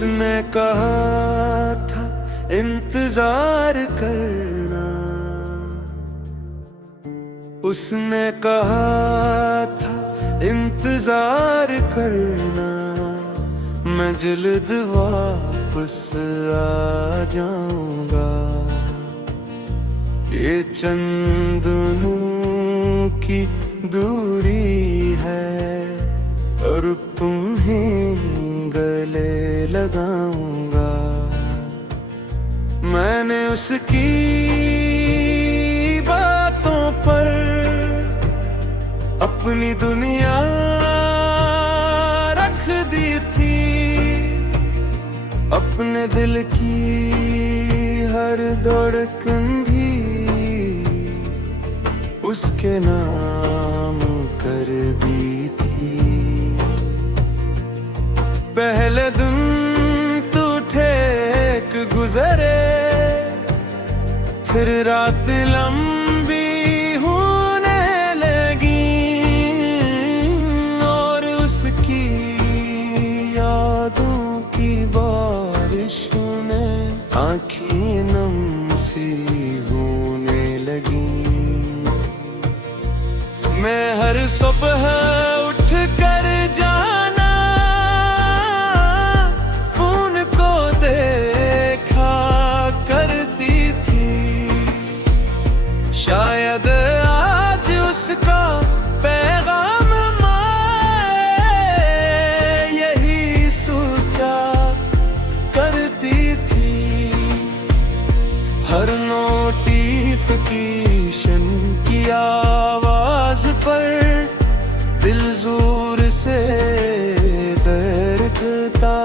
उसने कहा था इंतजार करना, उसने कहा था इंतजार करना, मैं जल्द वापस आ जाऊंगा। ये चंद दिनों की दूरी है और तुम्हें गले लगाऊंगा। मैंने उसकी बातों पर अपनी दुनिया रख दी थी, अपने दिल की हर धड़कन भी उसके नाम कर दी थी। पहले दिन तू ठेक गुजरे, फिर रात लंबी होने लगी और उसकी यादों की बारिशों ने आँखें नम सी होने लगी। मैं हर सुबह उठ कर जाना फोन को देखा करती थी, शायद आज उसका पैगाम आए, यही सोचा करती थी। हर नोटिफिकेशन की आवाज पर दिल जोर से धड़कता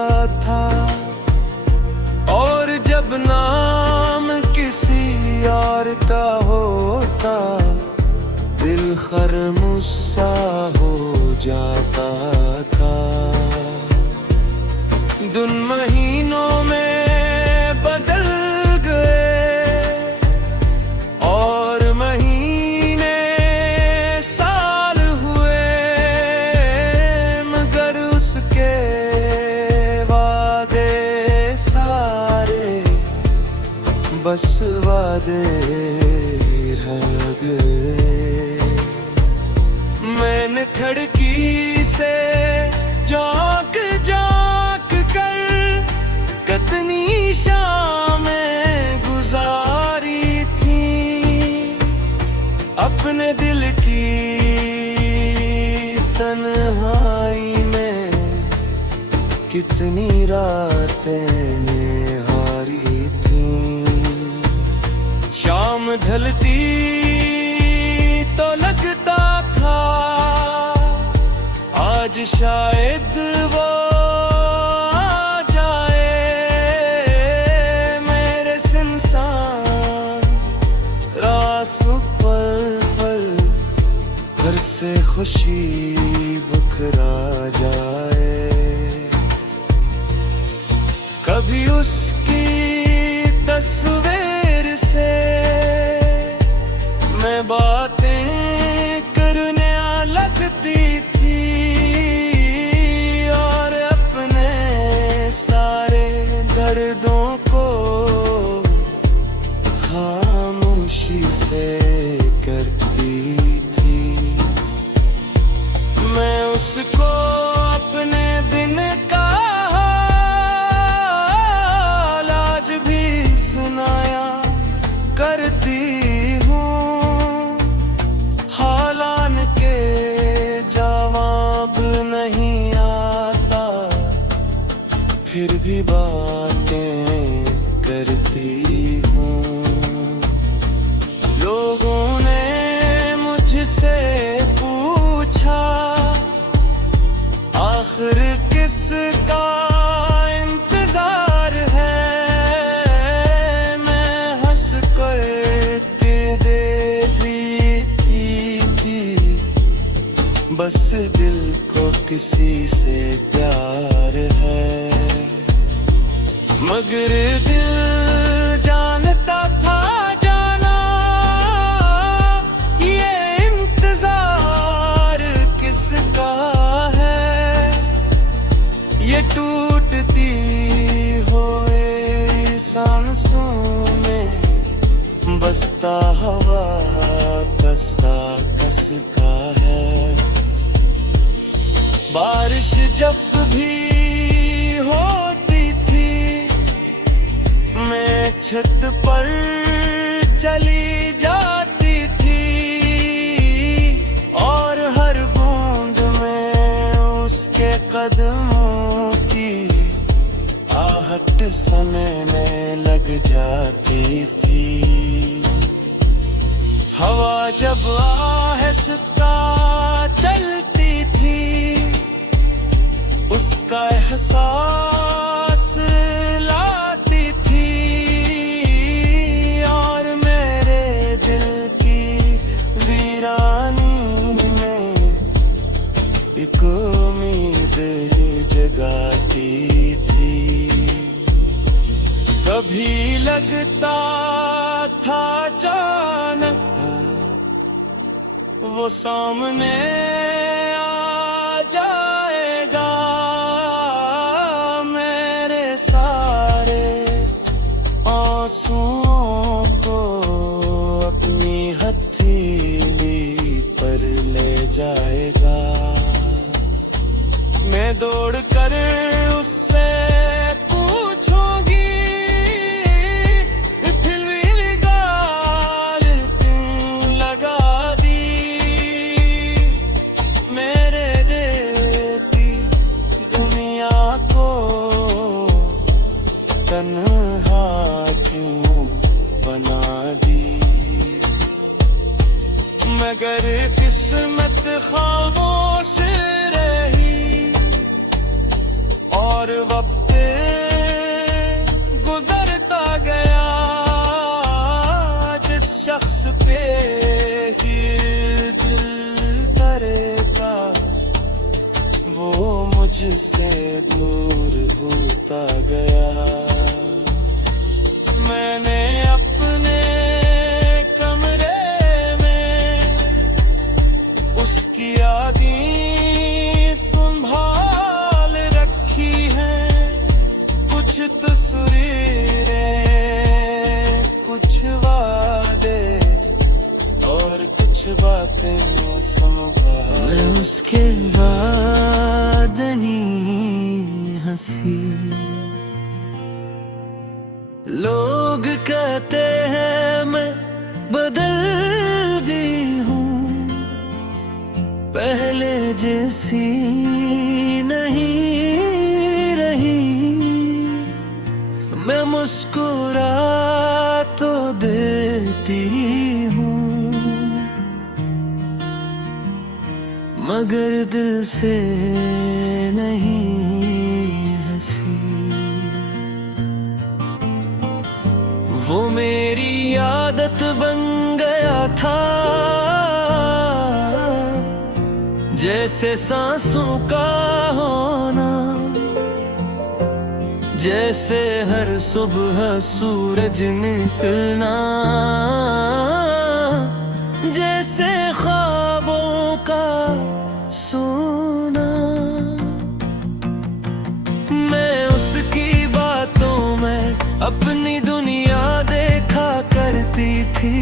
था, और जब नाम किसी और का होता दिल खरमुस्सा हो जाता था। दिन महीनों में बदल गए और महीने साल हुए, मगर उसके वादे सारे बस वादे रह गए। मैंने खिड़की से झांक झांक कर कितनी शामें गुजारी थी, अपने दिल की तन्हाई में कितनी रातें हारी थी। शाम ढलती तो लगता था आज शायद वो आ जाए, मेरे सुनसान रास्तों पर घर से खुशी बखरा जाए। कभी उसकी तस्वीर से मैं बातें करने लगती थी, और अपने सारे दर्दों को खामोशी से करती थी। मैं उसको अपने दिन का हाल आज भी सुनाया करती हूँ, हालान के जवाब नहीं आता, फिर भी बातें करती हूँ। लोगों ने मुझसे पूछा आखिर किसका इंतजार है, मैं हंस कर दे रही थी, बस दिल को किसी से प्यार है। मगर दिल जानता था जाना ये इंतजार किसका है, ये टूटती सांसों में बसता हवा कसता कसता है। बारिश जब भी होती थी मैं छत पर चली जाती थी और हर बूंद में उसके कदमों की आहट सुनने लग जाती थी। हवा जब आहिस्ता चलती थी उसका एहसास लाती थी और मेरे दिल की वीरानी में एक उम्मीद जगाती थी। कभी लगता था जान वो सामने आ जाएगा, मेरे सारे आंसुओं को अपनी हथेली पर ले जाएगा। मैं दौड़ कर उससे पूछूंगी फिल्मी गाल क्यों लगा दी, मेरे रेती दुनिया को तन्हा क्यों बना दी। मगर किस्मत खामोश रही और वक्त गुजरता गया। जिस शख्स पे ही दिल करेगा वो मुझसे दूर होता गया। मैंने अपने कमरे में उसकी यादें संभाल रखी हैं। कुछ तस्वीरें कुछ वादे और कुछ बातें संभाल। मैं उसके बाद नहीं हंसी। लोग कहते हैं मैं बदल भी हूँ, पहले जैसी नहीं रही। मैं मुस्कुरा तो देती हूँ मगर दिल से नहीं हंसी। वो मेरी आदत बन गया था जैसे सांसों का होना, जैसे हर सुबह सूरज निकलना, जैसे ख्वाबों का सोना। मैं उसकी बातों में अपनी दुनिया देखा करती थी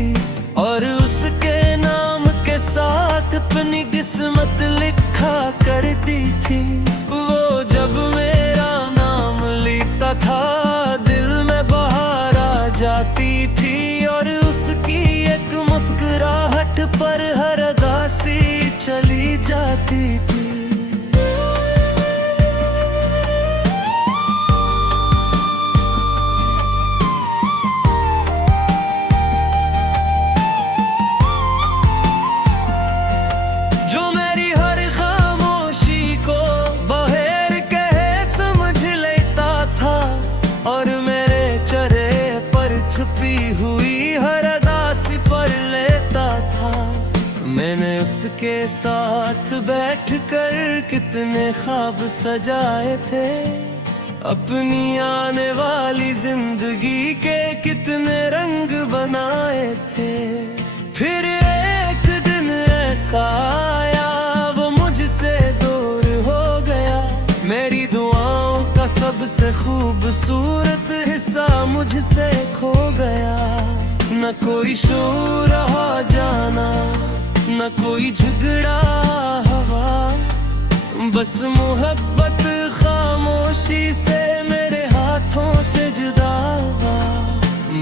और उसके नाम के साथ अपनी किस्मत लिखा करती थी। वो जब मेरा नाम लिखता था दिल में बहार आ जाती थी और उसकी एक मुस्कुराहट पर हर उदासी चली जाती थी। छुपी हुई हर उदासी पर लेता था। मैंने उसके साथ बैठकर कितने ख्वाब सजाए थे, अपनी आने वाली जिंदगी के कितने रंग बनाए थे। फिर एक दिन ऐसा आया वो मुझसे दूर हो गया, मेरी दुआओं का सब सबसे खूबसूरत हिस्सा मुझसे खो गया। न कोई शोर रहा जाना, न कोई झगड़ा हवा, बस मोहब्बत खामोशी से मेरे हाथों से जुदा हुआ।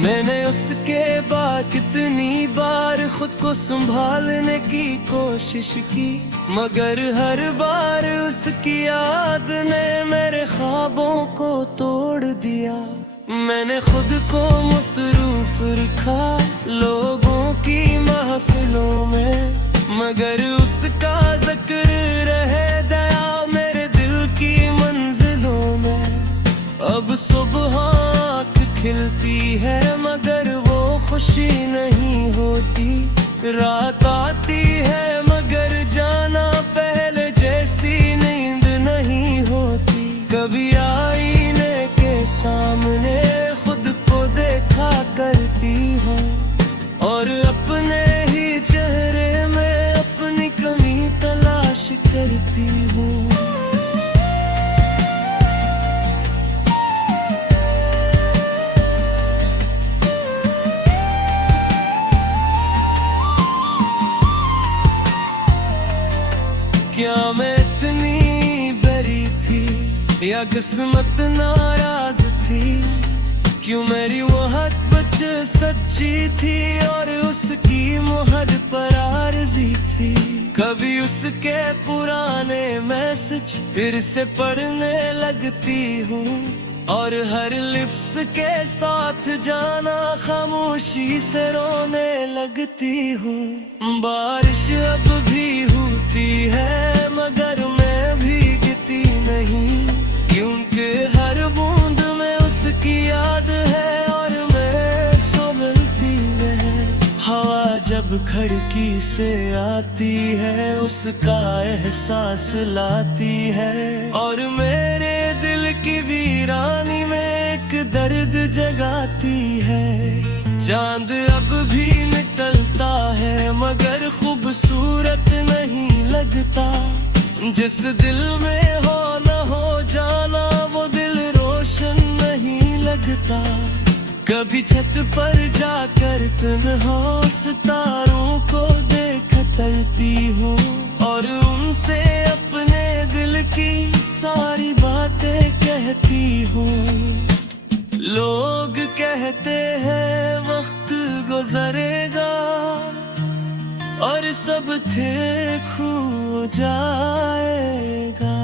मैंने उसके बाद कितनी बार खुद को संभालने की कोशिश की, मगर हर बार उसकी याद ने मेरे ख्वाबों को तोड़ दिया। मैंने खुद को मसरूफ रखा लोगों की महफिलों में, मगर उसका जिक्र रहे दया मेरे दिल की मंजिलों में। अब सुबह आँख खिलती है मगर वो खुशी नहीं होती, रात आती है मगर जाना पहले जैसी नींद नहीं होती। कभी आईने के सामने खुद को देखा करती हूँ, और अपने ही चेहरे में अपनी कमी तलाश करती हूँ। क्या मैं इतनी बड़ी थी या किस्मत नाराज थी? क्यों मेरी मोहब्बत सच्ची थी और उसकी मोहर पर आरज़ी थी? कभी उसके पुराने मैसेज फिर से पढ़ने लगती हूँ, और हर लिफ्स के साथ जाना खामोशी से रोने लगती हूँ। बारिश अब भी होती है मगर मैं भीगती नहीं, क्योंकि हर बूंद में उसकी याद है और मैं संभलती में। हवा जब खिड़की से आती है उसका एहसास लाती है, और मेरे दिल की वीरानी में एक दर्द जगाती है। चांद अब भी निकलता है मगर खूबसूरत नहीं लगता। जिस दिल में हो न हो जाना वो दिल रोशन नहीं लगता। कभी छत पर जाकर तन्हा सितारों को देख करती हूँ, और उनसे अपने दिल की सारी बातें कहती हूँ। लोग कहते हैं वक्त गुजरेगा और सब थे खो जाएगा,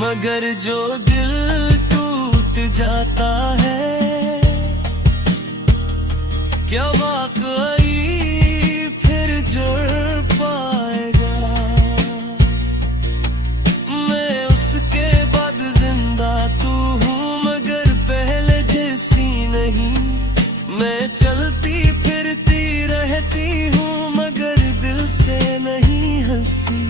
मगर जो दिल टूट जाता है क्या वाकई फिर जुड़ पाएगा? मैं उसके बाद जिंदा तू हूँ मगर पहले जैसी नहीं। मैं चलती फिरती रहती हूँ मगर दिल से नहीं हंसी।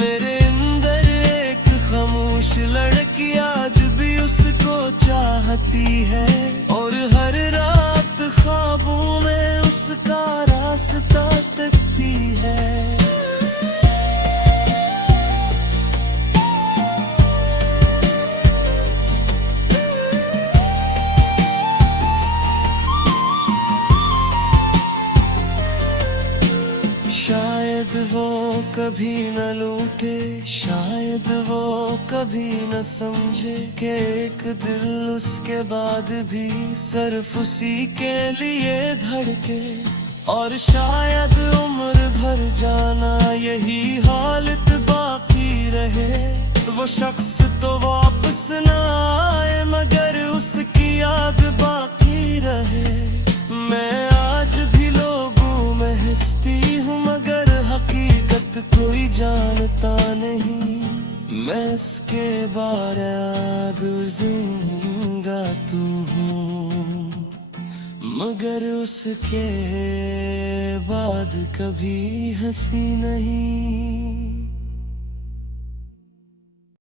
मेरे अंदर एक खामोश लड़की आज भी उसको चाहती है, और हर रात ख्वाबों में उसका रास्ता तकती है। शायद वो कभी न लूटे, शायद वो कभी न समझे कि एक दिल उसके बाद भी सिर्फ उसी के लिए धड़के। और शायद उम्र भर जाना यही हालत बाकी रहे। वो शख्स तो वापस न आए मगर उसकी याद बाकी रहे। मैं आज भी लोगों में हंसती हूँ मगर हकीकत कोई जानता नहीं। मैं इसके बाद जिंदा तू हूँ मगर उसके बाद कभी हंसी नहीं।